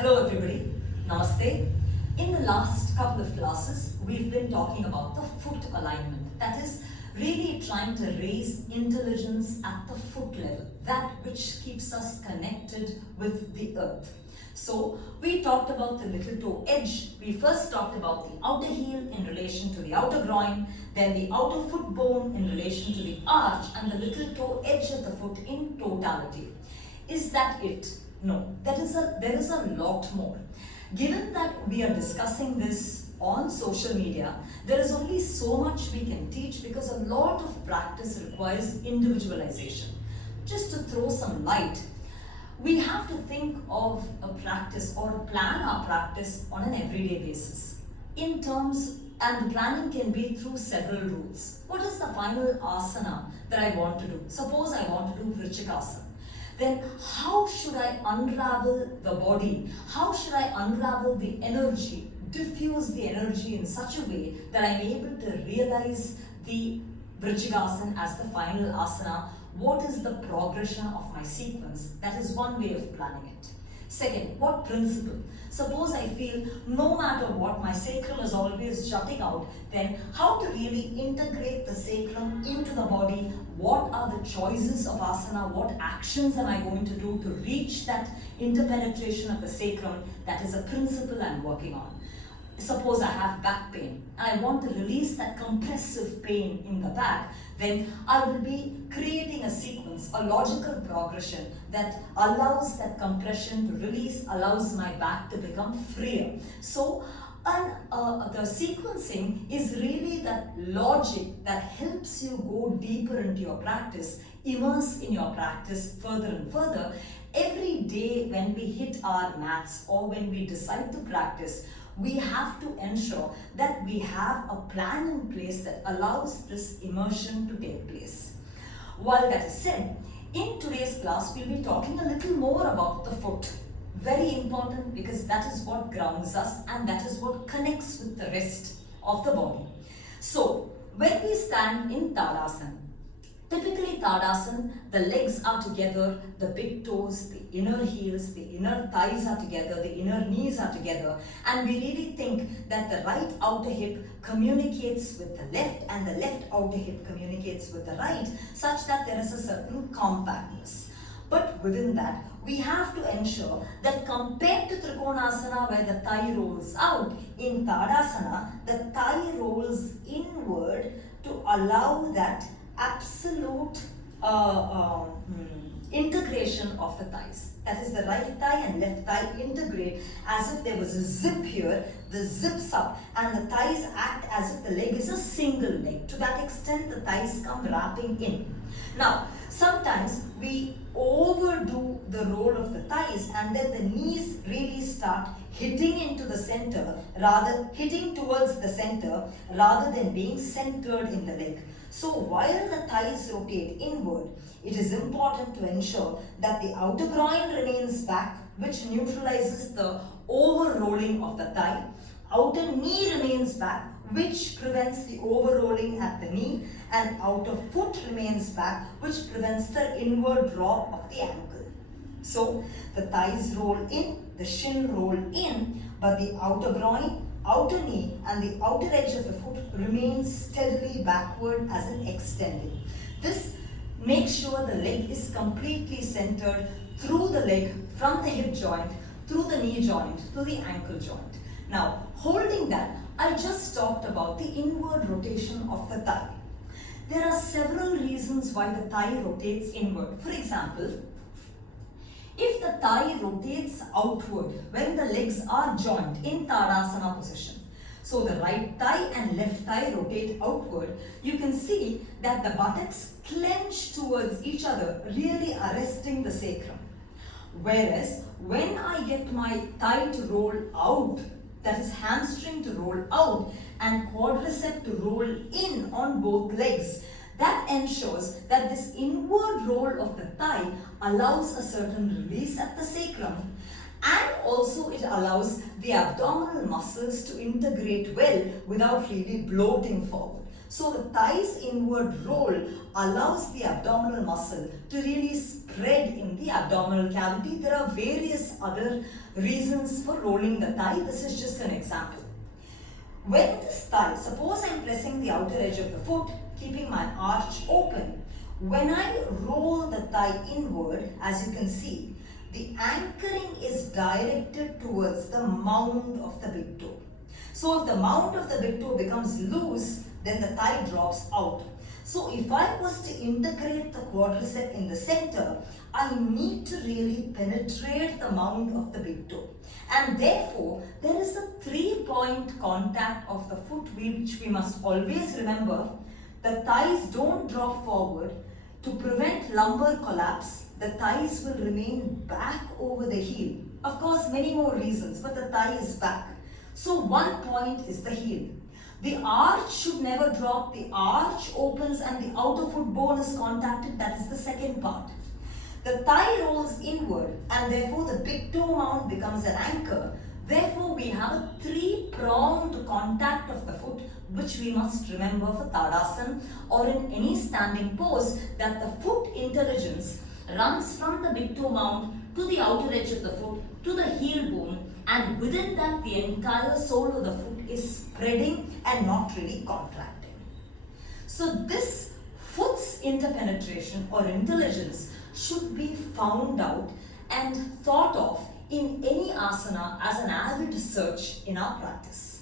Hello everybody, Namaste. In the last couple of classes, we've been talking about the foot alignment. That is really trying to raise intelligence at the foot level, that which keeps us connected with the earth. So we talked about the little toe edge. We first talked about the outer heel in relation to the outer groin, then the outer foot bone in relation to the arch, and the little toe edge of the foot in totality. Is that it? No, there is a lot more. Given that we are discussing this on social media, there is only so much we can teach because a lot of practice requires individualization. Just to throw some light, we have to think of a practice or plan our practice on an everyday basis. And the planning can be through several routes. What is the final asana that I want to do? Suppose I want to do Vrichikasana. Then how should I unravel the body? How should I unravel the energy, diffuse the energy in such a way that I'm able to realize the Vrichikasana as the final asana? What is the progression of my sequence? That is one way of planning it. Second, what principle? Suppose I feel no matter what, my sacrum is always jutting out, then how to really integrate the sacrum into the body? What are the choices of asana? What actions am I going to do to reach that interpenetration of the sacrum? That is a principle I'm working on. Suppose I have back pain and I want to release that compressive pain in the back, then I will be creating a sequence, a logical progression that allows that compression to release, allows my back to become freer. So, the sequencing is really that logic that helps you go deeper into your practice, immerse in your practice further and further. Every day when we hit our mats or when we decide to practice, we have to ensure that we have a plan in place that allows this immersion to take place. While that is said, in today's class we'll be talking a little more about the foot. Very important because that is what grounds us and that is what connects with the rest of the body. So, when we stand in Tadasana, typically Tadasana, the legs are together, the big toes, the inner heels, the inner thighs are together, the inner knees are together, and we really think that the right outer hip communicates with the left and the left outer hip communicates with the right, such that there is a certain compactness. But within that, we have to ensure that compared to Trikonasana where the thigh rolls out, in Tadasana, the thigh rolls inward to allow that absolute integration of the thighs. That is, the right thigh and left thigh integrate as if there was a zip here, the zips up, and the thighs act as if the leg is a single leg. To that extent, the thighs come wrapping in. Now, sometimes we overdo the roll of the thighs and then the knees really start hitting into the center, hitting towards the center rather than being centered in the leg. So while the thighs rotate inward, it is important to ensure that the outer groin remains back, which neutralizes the over-rolling of the thigh. Outer knee remains back, which prevents the over-rolling at the knee, and outer foot remains back, which prevents the inward drop of the ankle. So the thighs roll in, the shin roll in, but the outer groin, outer knee and the outer edge of the foot remains steadily backward as in extending. This makes sure the leg is completely centered through the leg, from the hip joint, through the knee joint, to the ankle joint. Now, holding that, I just talked about the inward rotation of the thigh. There are several reasons why the thigh rotates inward. For example, if the thigh rotates outward when the legs are joined in Tadasana position, so the right thigh and left thigh rotate outward, you can see that the buttocks clench towards each other, really arresting the sacrum. Whereas when I get my thigh to roll out, that is hamstring to roll out and quadricep to roll in on both legs, that ensures that this inward roll of the thigh allows a certain release at the sacrum, and also it allows the abdominal muscles to integrate well without really bloating forward. So the thigh's inward roll allows the abdominal muscle to really spread in the abdominal cavity. There are various other reasons for rolling the thigh. This is just an example. When this thigh, suppose I'm pressing the outer edge of the foot, keeping my arch open. When I roll the thigh inward, as you can see, the anchoring is directed towards the mound of the big toe. So if the mound of the big toe becomes loose, then the thigh drops out. So if I was to integrate the quadricep in the center, I need to really penetrate the mound of the big toe. And therefore, there is a 3-point contact of the foot which we must always remember. The thighs don't drop forward. To prevent lumbar collapse, the thighs will remain back over the heel. Of course, many more reasons, but the thigh is back. So one point is the heel. The arch should never drop. The arch opens and the outer foot bone is contacted. That is the second part. The thigh rolls inward and therefore the big toe mound becomes an anchor. Therefore, we have a 3-pronged contact of the foot, which we must remember for Tadasana or in any standing pose, that the foot intelligence runs from the big toe mound to the outer edge of the foot to the heel bone, and within that the entire sole of the foot is spreading and not really contracting. So this foot's interpenetration or intelligence should be found out and thought of in any asana as an avid search in our practice.